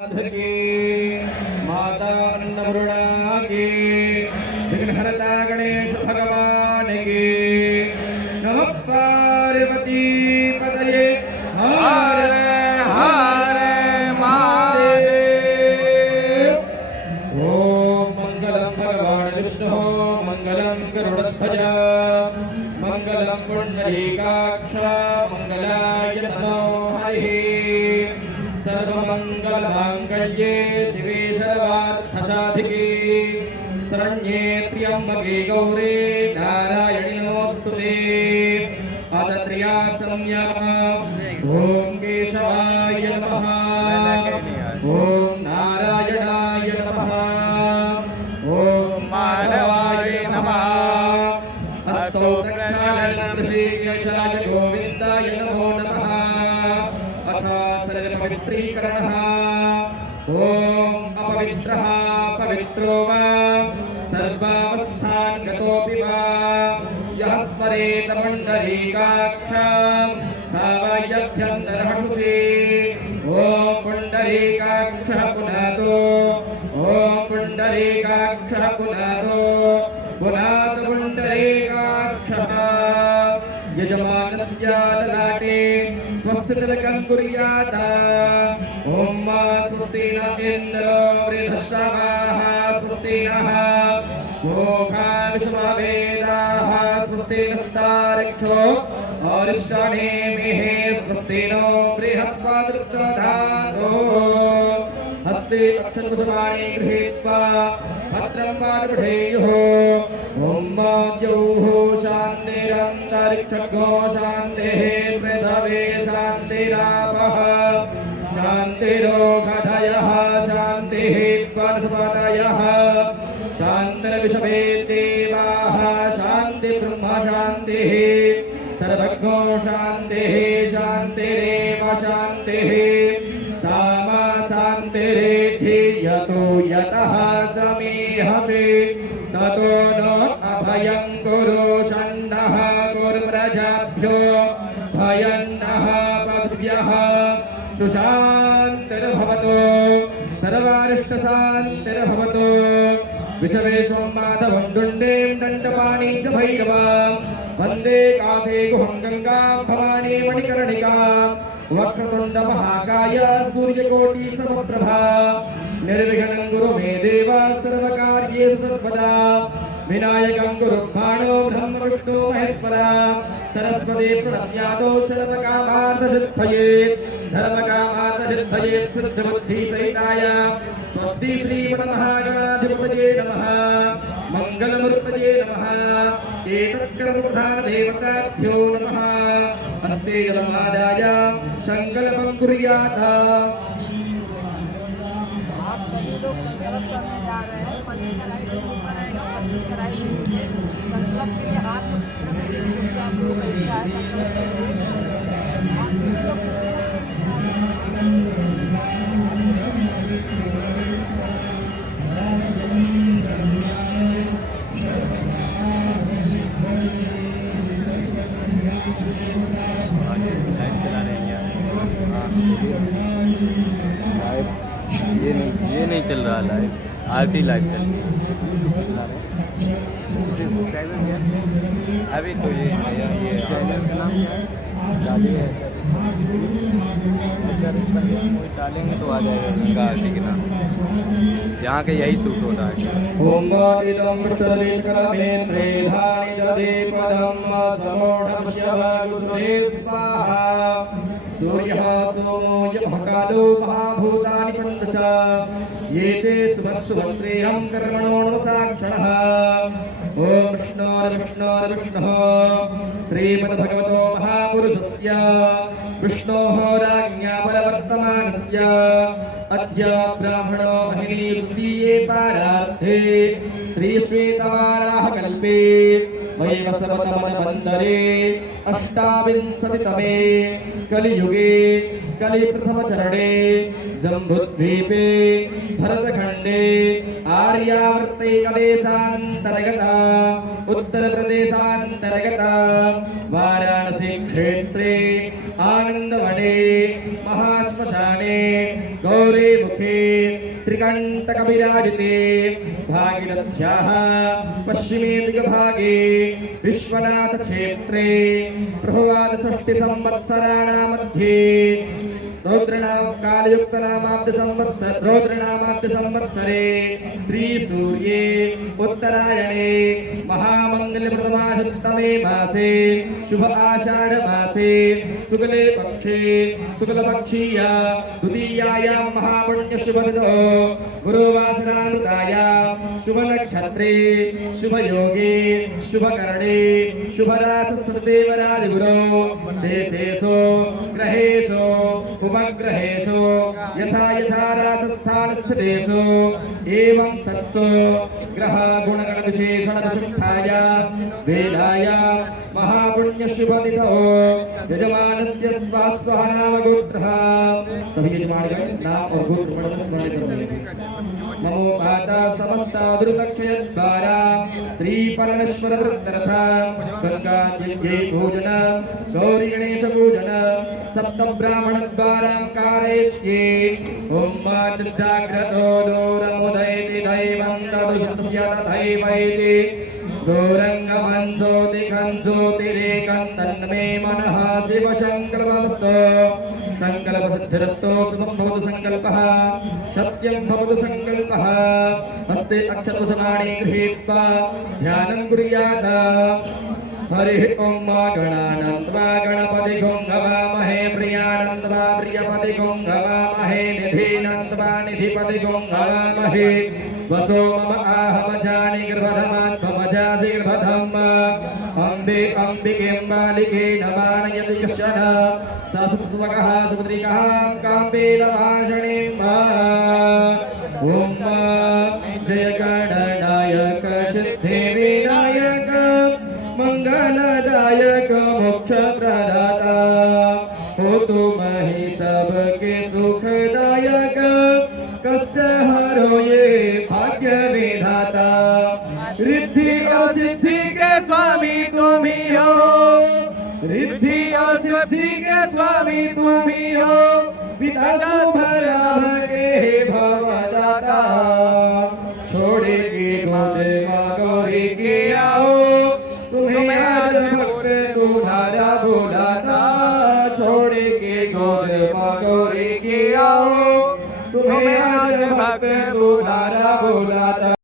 माता अन्नपूर्णा की, विघ्नहर्ता गणेश भगवान की। नमः पार्वती पतये हर हर महादेव। ओम मंगलम भगवान विष्णु मंगलम गरुड़ध्वज मंगलम पुंडरीकाक्ष मंगलाय नमो हरिः। सर्वमंगलमांगल्ये शिवे सर्वार्थसाधिके शरण्ये त्र्यंबके गौरी नारायणि नमोस्तुते। अथ त्र्यात् संयमः। ओम केशवाय नमः, ओम नारायणाय नमः, ओम माधवाय नमः। अस्तौ प्रक्षालनं ऋषिकेशाय गोविन्दाय नमो नमः। पवित्रीकरणः। ओम अपवित्रः पवित्रो वा सर्वावस्थान् गतोऽपि वा यः स्मरेत पुण्डरीकाक्षं सावयभ्यन्तरः शुचिः। ओम पुण्डरीकाक्षः पुनातो, ओम पुण्डरीकाक्षः पुनातो, पुनातो पुण्डरीकाक्षः। यजमानस्य ललाटे स्वस्तितिलकं कुर्यात्। ओम स्वस्ति न इन्द्रो वृद्धश्रवाः स्वस्ति नः गोखा विश्ववेदाः स्वस्ति नस्तार्क्ष्यो अरिष्टनेमिः स्वस्ति नो बृहस्पतिर्दधातु। हस्ते अक्षतपुष्पाणि गृहीत्वा भद्रं पाठपठेयुः। ओम द्यौः शान्तिरन्तरिक्षगो शान्तिः पृथिवी शान्तिरापः शान्तिरोगधयः शान्तिः वनस्पतयः शान्तिर्विश्वे देवाः शान्तिर्ब्रह्म शान्तिः सर्वज्ञो शान्तिः शान्तिरेव शान्तिः सामा शान्तिरेधि यतो यतः समीहसे ततो नो अभयं कुरु षण्णः कुर्प्रजाभ्यो भयन्नः पशुभ्यः सुशान्तिर्भवतु सर्वारिष्टशान्तिर्भवतु। विश्वेश्वं माधवं दुण्डीं दण्डपाणिं च भैरवां वन्दे कासे गुहं गङ्गां भवानी मणिकर्णिकां। वक्रतुण्ड महाकाय सूर्यकोटि समप्रभा निर्विघ्नं कुरु मे देव सर्वकार्येषु सर्वदा। विनायकं कुरु भाणो ब्रह्म विष्णु महेश्वरा सरस्वती प्रणम्यादो सर्वकामार्थसिद्धये धर्मकामार्थसिद्धये सिद्धबुद्धिसहिताय स्वस्ति श्रीमन्महागणाधिपतये नमः मङ्गलमूर्तये नमः। एतत्कर्मप्रधानदेवताभ्यो नमः। हस्ते जलमादाय सङ्कल्पं कुर्यात्। ये नहीं चल रहा लाइव, आरती लाइव चल रही है अभी। तो ये चैनल का नाम क्या है? डालेंगे तो आ जाएगा गंगा आरती के नाम। यहाँ के यही शूट हो रहा है। ओम इदं विष्णुरेन्द्रे धानि ददीपदं समोढमश्यवगुरुते स्वाहा। सूर्यः सोमो यमः कालो महाभूतानि पञ्च ये ते सुमत्सुमश्रेयं कर्मणो साक्षणः। ओम विष्णोर्विष्णोर्विष्णुः श्रीमद्भगवतो महापुरुषस्य विष्णोः राज्ञा परवर्तमानस्य अद्य ब्राह्मणो महिनी द्वितीये पारार्थे श्रीश्वेतवाराह कल्पे वैवस्वतमनवन्तरे अष्टाविंशतितमे कलियुगे कलिप्रथमचरणे जम्बुद्वीपे भरतखण्डे आर्यावर्तैकदेशान्तर्गता उत्तरप्रदेशान्तर्गता वाराणसी क्षेत्रे आनन्दवने महाश्मशाने गौरे मुखे त्रिकंटकविराजिते भागीरथ्याः पश्चिमे दिग्भागे विश्वनाथ क्षेत्रे प्रभवाद षष्टि संवत्सराणां मध्ये रौद्रनाम कालयुक्तनामाब्द संवत्सरे श्री सूर्ये उत्तरायणे महामंगलप्रदमासप्तमे मासे शुभ आषाढ़ मासे शुक्ले पक्षे शुक्लपक्षीय द्वितीयायां महापुण्य शुभदिनो गुरुवासरानुतायां शुभ नक्षत्रे शुभ योगे शुभ करणे शुभ रासस्मृतिवरादिगुरो शेषेषु ग्रहेषु उपग्रहेषु यथा यथा रासस्थानस्थितेषु एवं सत्सु ग्रह गुणगण विशेषण विशिष्टाया वेलाया महापुण्य शुभदिनो यजमानस्य स्वास्वः नाम गोत्रः सभी यजमानगण नाम और गोत्र पढ़कर स्मरण करें। नमो माता समस्त दुर्दक्षिण द्वारा श्री परमेश्वर वृत्तरथ गंगा दिव्ये पूजन गौरी गणेश पूजन सप्त ब्राह्मण द्वारा कारयिष्ये ओम जाग्रतो दूरमुदयति दैवं तदुषतस्य तथैवैति दूरंगमंसोति खंसोतिरेकं तन्मे मनः शिव संकल्पमस्तु संकल्पसिद्धिरस्तु शुभं भवतु संकल्पः सत्यं भवतु संकल्पः हस्ते अक्षतसमाणि गृहीत्वा ध्यानं कुर्यात् हरिः ॐ गणानन्द्वा गणपति गवामहे प्रियानन्द्वा प्रियपति गवामहे निधिनन्द्वा निधिपति गवामहे वसो मम आहमजानि गर्भधमात्मजाति गर्भधम् अम्बे अम्बिके बालिके नमानयति कश्चन ससुस्वकः सुपुत्रिकः काम्बेलभाषणे ॐ जय गणनायक सिद्धिविनायक मंगलदायक मोक्ष प्रदाता हो तुम ही सबके सुखदायक कष्ट हरो ये भाग्य विधाता रिद्धि और सिद्धि के स्वामी तुम ही हो रिद्धि और सिद्धि के स्वामी तुम ही हो पिता शुभलाभ के भवदाता छोड़े की गोद माँ गौरी के आओ तुम्हें आज भक्त तुम्हारा बुलाता छोड़े के गोद माँ गौरी के आओ तुम्हें आज भक्त तुम्हारा बुलाता।